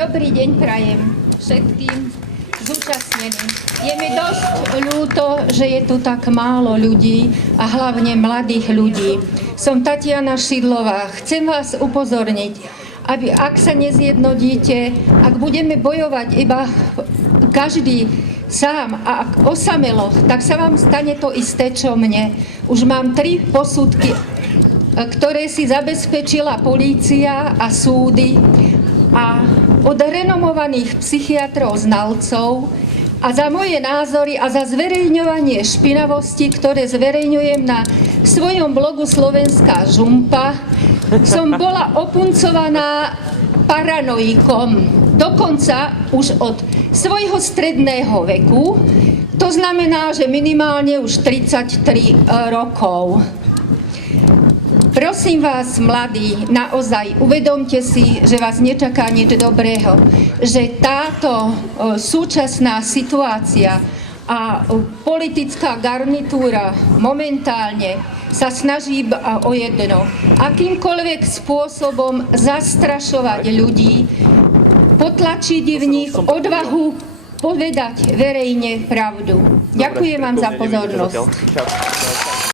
Dobrý deň prajem všetkým zúčastneným. Je mi dosť ľúto, že je tu tak málo ľudí a hlavne mladých ľudí. Som Tatiana Šidlová. Chcem vás upozorniť, aby ak sa nezjednotíte, ak budeme bojovať iba každý sám a ak osamelo, tak sa vám stane to isté, čo mne. Už mám 3 posudky, ktoré si zabezpečila polícia a súdy a od renomovaných psychiatrov, znalcov a za moje názory a za zverejňovanie špinavosti, ktoré zverejňujem na svojom blogu Slovenská žumpa, som bola opuncovaná paranoikom. Dokonca už od svojho stredného veku, to znamená, že minimálne už 33 rokov. Prosím vás, mladí, naozaj uvedomte si, že vás nečaká nič dobrého, že táto súčasná situácia a politická garnitúra momentálne sa snaží o jedno, akýmkoľvek spôsobom zastrašovať ľudí, potlačiť v nich odvahu povedať verejne pravdu. Ďakujem vám za pozornosť.